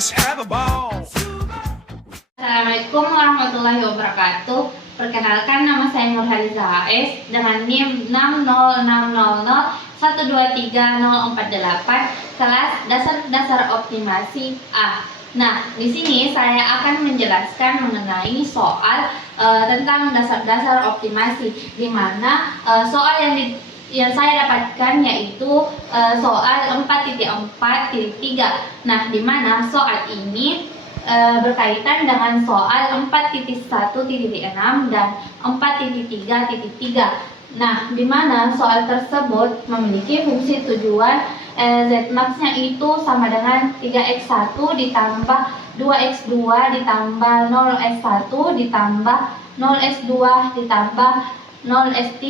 Let's have a ball. Assalamualaikum warahmatullahi wabarakatuh. Perkenalkan, nama saya Nurhaliza AS dengan NIM 60060123048, kelas dasar optimasi A. Nah, di sini saya akan menjelaskan mengenai soal tentang dasar optimasi, di mana soal yang saya dapatkan yaitu soal 4.4.3. Nah, di mana soal ini berkaitan dengan soal 4.1.6 dan 4.3.3. Nah, di mana soal tersebut memiliki fungsi tujuan Z-max-nya itu sama dengan 3x1 ditambah 2x2 ditambah 0x1 ditambah 0x2 ditambah 0x3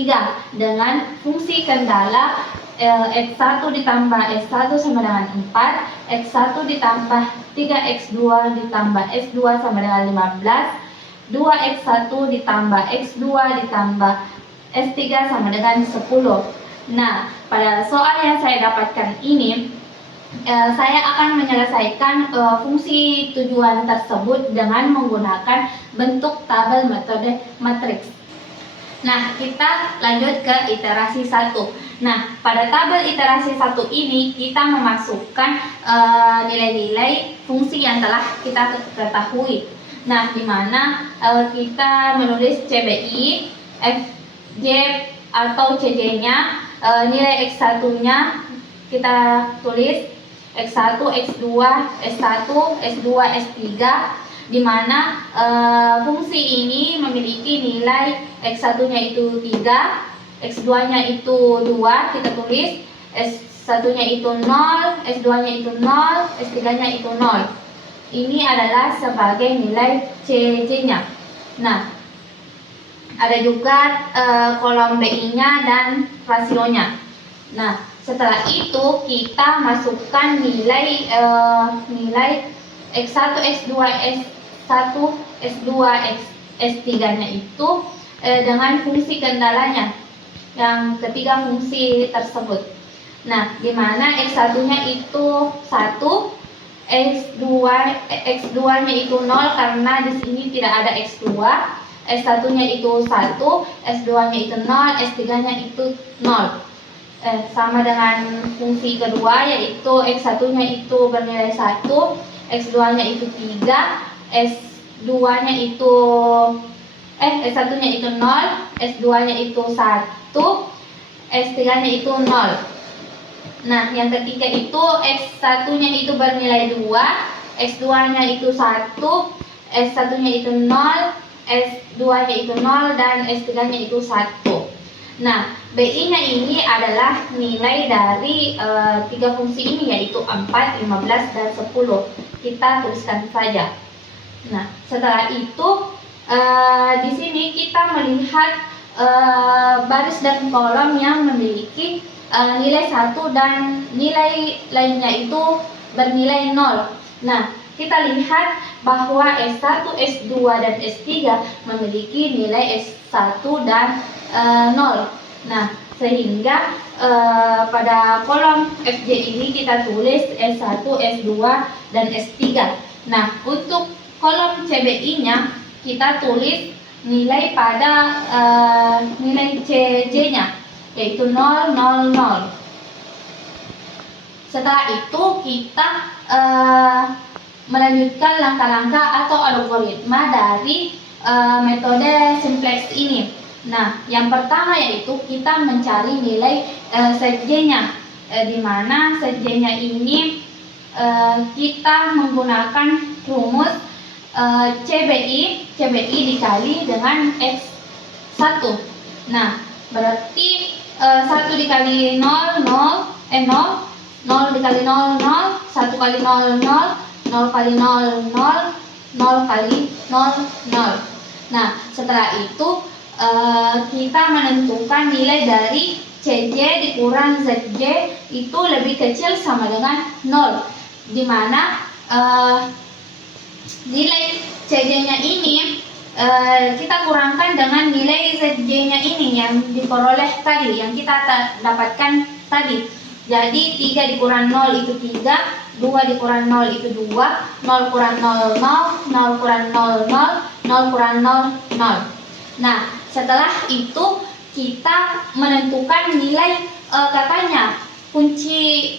dengan fungsi kendala X1 ditambah S1 sama dengan 4, X1 ditambah 3X2 ditambah X2 sama dengan 15, 2X1 ditambah X2 ditambah S3 sama dengan 10. Nah, pada soal yang saya dapatkan ini, saya akan menyelesaikan fungsi tujuan tersebut dengan menggunakan bentuk tabel metode matriks. Nah, kita lanjut ke iterasi 1. Nah, pada tabel iterasi 1 ini kita memasukkan nilai-nilai fungsi yang telah kita ketahui. Nah, di mana kita menulis CBI, FJ atau CJ-nya, nilai X1-nya kita tulis X1, X2, S1, S2, S3, di mana fungsi ini memiliki nilai X1-nya itu 3, X2-nya itu 2, kita tulis S1-nya itu 0, S2-nya itu 0, S3-nya itu 0. Ini adalah sebagai nilai CJ-nya. Nah, ada juga kolom BI-nya dan rasionya. Nah, setelah itu kita masukkan nilai X1, X2, S1, S2, S3-nya itu dengan fungsi kendalanya, yang ketiga fungsi tersebut. Nah, di mana X1-nya itu 1, X2-nya itu 0 karena di sini tidak ada X2, S1-nya itu 1, S2-nya itu 0, S3-nya itu 0. Sama dengan fungsi kedua, yaitu X1-nya itu bernilai 1, X2-nya itu 3, S2-nya itu S1-nya itu 0, S2-nya itu 1, S3-nya itu 0. Nah, yang ketiga itu X1-nya itu bernilai 2, X2-nya itu 1, S1-nya itu 0, S2-nya itu 0, dan S3-nya itu 1. Nah, BI-nya ini adalah nilai dari tiga fungsi ini, yaitu 4, 15, dan 10. Kita tuliskan saja. Nah, setelah itu di sini kita melihat baris dan kolom yang memiliki nilai 1 dan nilai lainnya itu bernilai 0. Nah, kita lihat bahwa S1, S2, dan S3 memiliki nilai S1 dan 0. Nah, sehingga pada kolom FJ ini kita tulis S1, S2, dan S3. Nah, untuk kolom CBI-nya kita tulis nilai pada nilai CJ-nya, yaitu 0, 0, 0. Setelah itu kita melanjutkan langkah-langkah atau algoritma dari metode simplex ini. Nah, yang pertama yaitu kita mencari nilai ZJ-nya, di mana ZJ-nya ini kita menggunakan rumus CBI dikali dengan X1. Nah, berarti 1 dikali 0, 0, 0 dikali 0, 0, 1 kali 0, 0, 0 kali 0, 0, 0 kali 0, 0. Nah, setelah itu kita menentukan nilai dari CJ dikurang ZJ itu lebih kecil sama dengan 0, di mana nilai CJ-nya ini kita kurangkan dengan nilai ZJ-nya ini yang diperoleh tadi, yang kita dapatkan tadi. Jadi 3 dikurang 0 itu 3, 2 dikurang 0 itu 2, 0 kurang 0, 0, 0 kurang 0, 0, 0 kurang 0, 0. Nah, setelah itu kita menentukan nilai katanya,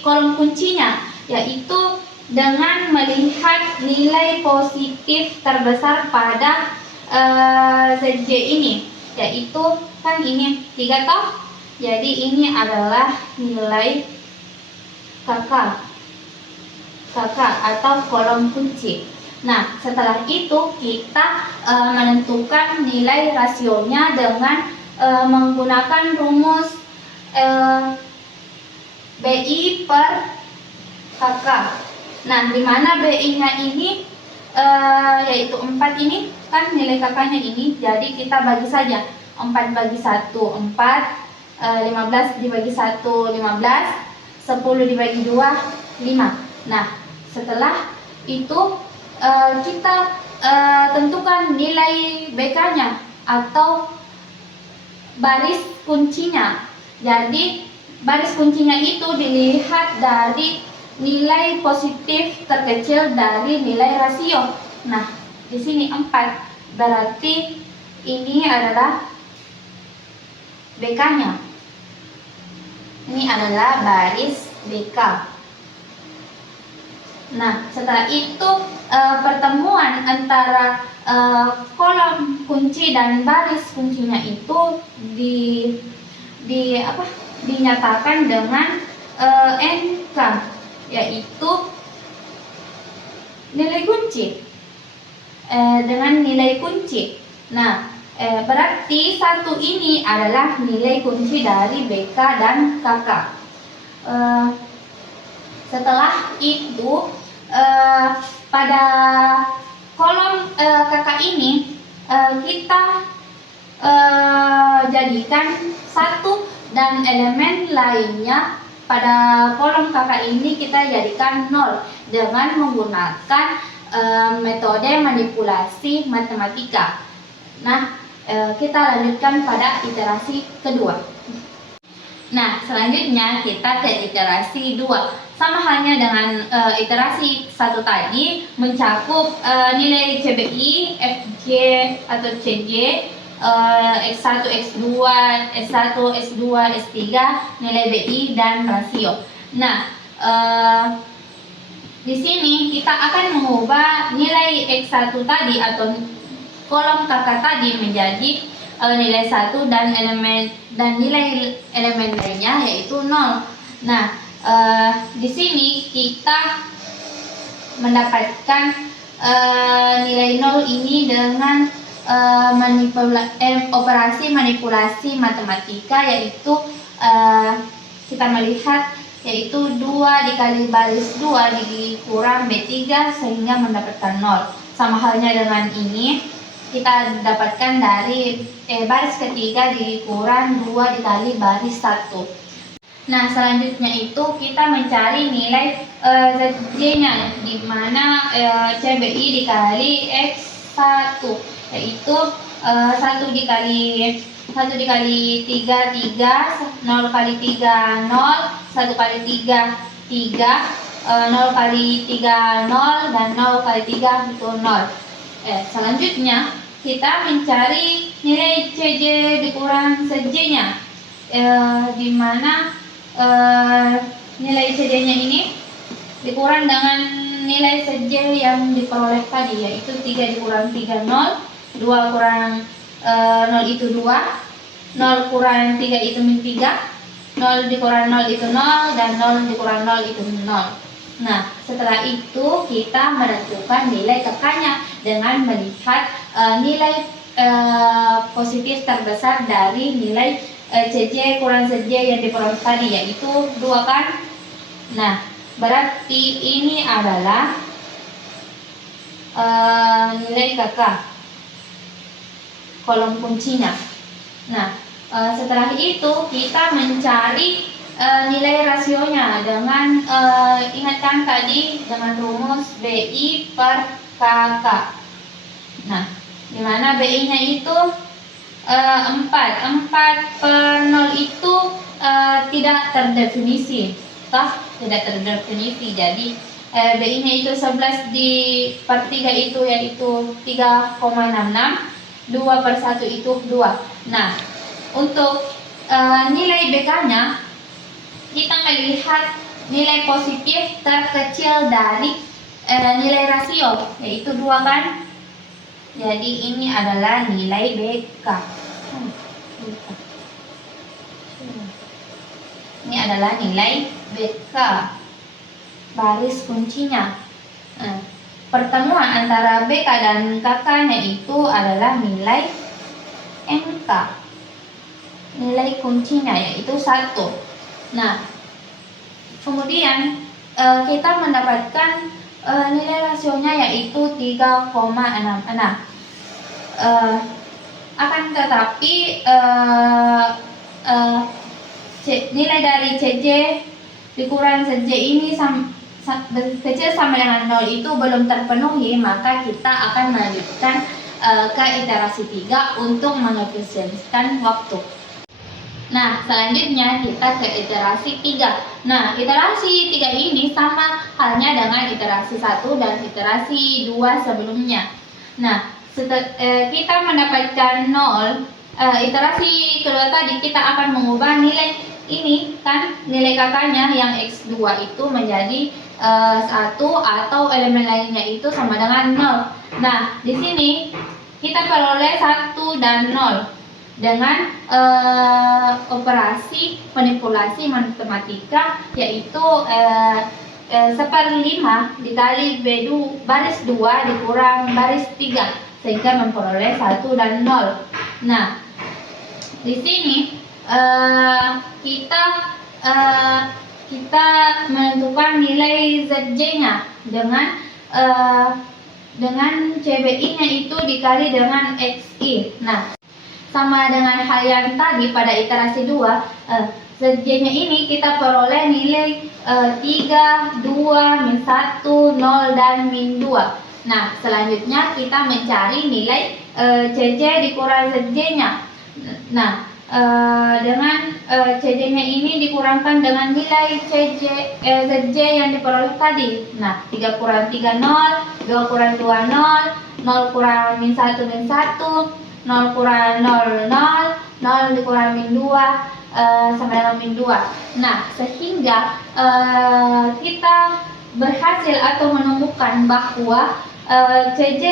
kolom kuncinya, yaitu dengan melihat nilai positif terbesar pada ZJ ini, yaitu kan ini 3 toh. Jadi ini adalah nilai kakak atau kolom kunci. Nah, setelah itu kita menentukan nilai rasionya dengan menggunakan rumus BI per KK. Nah, di mana BI-nya ini yaitu 4 ini kan nilai kakaknya ini, jadi kita bagi saja 4 bagi 1 4, 15 dibagi 1 15, 10 dibagi 2 5. Nah, setelah itu kita tentukan nilai BK-nya atau baris kuncinya. Jadi baris kuncinya itu dilihat dari nilai positif terkecil dari nilai rasio. Nah, di sini 4, berarti ini adalah BK-nya. Ini adalah baris BK. Nah, setelah itu pertemuan antara kolom kunci dan baris kuncinya itu dinyatakan dengan NK, yaitu nilai kunci. Dengan nilai kunci. Nah, berarti 1 ini adalah nilai kunci dari BK dan KK. Setelah itu pada kolom KK ini kita jadikan 1 dan elemen lainnya. Pada kolom KK ini kita jadikan 0 dengan menggunakan metode manipulasi matematika. Nah, kita lanjutkan pada iterasi kedua. Nah, selanjutnya kita ke iterasi 2. Sama halnya dengan iterasi 1 tadi, mencakup nilai CBI, FJ atau CJ, X1, X2, S1, S2, S3, nilai BI dan rasio. Nah, di sini kita akan mengubah nilai X1 tadi atau kolom KK tadi menjadi nilai 1 dan nilai elemen lainnya yaitu 0. Nah, di sini kita mendapatkan nilai 0 ini dengan operasi manipulasi matematika, yaitu kita melihat yaitu 2 dikali baris 2 dikurang B3 sehingga mendapatkan 0. Sama halnya dengan ini, kita dapatkan dari baris ketiga dikurang 2 dikali baris 1. Nah, selanjutnya itu kita mencari nilai ZJ-nya, di mana CBI dikali X1, yaitu 1 dikali 3 3, 0 kali 3 0, 1 kali 3 3, 0 kali 3 0, dan 0 kali 3 itu 0. Selanjutnya kita mencari nilai CJ dikurang CJ-nya, di mana nilai CJ-nya ini dikurang dengan nilai CJ yang diperoleh tadi, yaitu 3 dikurang 3 0, 2 kurang 0 itu 2, 0 kurang 3 itu min 3, 0 dikurang 0 itu 0, dan 0 dikurang 0 itu 0. Nah, setelah itu kita menentukan nilai kakaknya dengan melihat nilai positif terbesar dari nilai CJ kurang CJ yang diperoleh tadi, yaitu 2 kan. Nah, berarti ini adalah nilai kakak kolom kuncinya. Nah, setelah itu kita mencari nilai rasionya dengan ingatkan tadi dengan rumus BI per KK. Nah, dimana BI-nya itu 4 per 0 itu tidak terdefinisi, toh tidak terdefinisi. Jadi BI-nya itu 11 di per 3 itu yaitu 3,66, 2 per 1 itu 2. Nah, untuk nilai BK-nya, kita melihat nilai positif terkecil dari nilai rasio, yaitu 2 kan? Jadi ini adalah nilai BK. Ini adalah nilai BK. Baris kuncinya. Pertemuan antara BK dan KK-nya itu adalah nilai MK. Nilai kuncinya yaitu 1. Nah, kemudian kita mendapatkan nilai rasionya yaitu 3,66. Akan tetapi nilai dari CJ dikurang ZJ ini kecil sama dengan 0 itu belum terpenuhi, maka kita akan melanjutkan ke iterasi 3 untuk mengefisiensikan waktu. Nah, selanjutnya kita ke iterasi 3. Nah, iterasi 3 ini sama halnya dengan iterasi 1 dan iterasi 2 sebelumnya. Nah, kita mendapatkan 0, iterasi kedua tadi kita akan mengubah nilai ini kan, nilai kakaknya yang X2 itu menjadi 1 atau elemen lainnya itu sama dengan 0. Nah, di sini kita peroleh 1 dan 0 dengan operasi manipulasi matematika, yaitu 1/5 dikali baris 2 dikurang baris 3 sehingga memperoleh 1 dan 0. Nah, di sini kita menentukan nilai ZJ-nya dengan CBI-nya itu dikali dengan XI. Nah, sama dengan hal yang tadi pada iterasi 2, ZJ-nya ini kita peroleh nilai 3, 2, min 1, 0, dan min 2. Nah, selanjutnya kita mencari nilai CJ dikurang ZJ-nya. Nah, dengan CJ-nya ini dikurangkan dengan nilai ZJ yang diperoleh tadi. Nah, 3 kurang 3, 0, 2 kurang 2, 0, 0 kurang min 1, min 1, 0 kurang 0, 0, 0 dikurang min 2, sama dengan min 2. Nah, sehingga kita berhasil atau menemukan bahwa CJ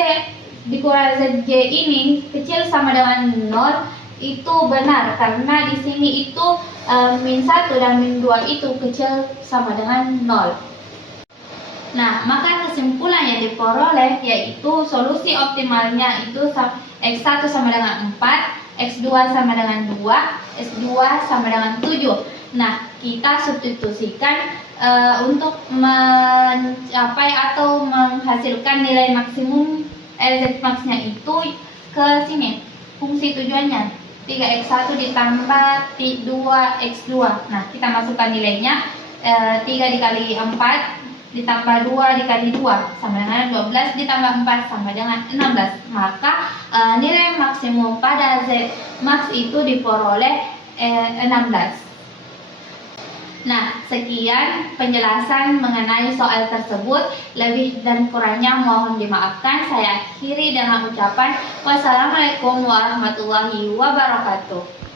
dikurang ZJ ini kecil sama dengan 0 itu benar, karena di sini itu min 1 dan min 2 itu kecil sama dengan 0. Nah, maka kesimpulan yang diperoleh yaitu solusi optimalnya itu X1 sama dengan 4, X2 sama dengan 2, X2 sama dengan 7. Nah, kita substitusikan untuk mencapai atau menghasilkan nilai maksimum Z max-nya itu ke sini. Fungsi tujuannya 3x1 ditambah 2x2. Nah, kita masukkan nilainya 3 dikali 4 ditambah 2 dikali 2 sama dengan 12 ditambah 4 sama dengan 16. Maka nilai maksimum pada Z max itu diperoleh 16. Nah, sekian penjelasan mengenai soal tersebut. Lebih dan kurangnya mohon dimaafkan. Saya akhiri dengan ucapan wassalamualaikum warahmatullahi wabarakatuh.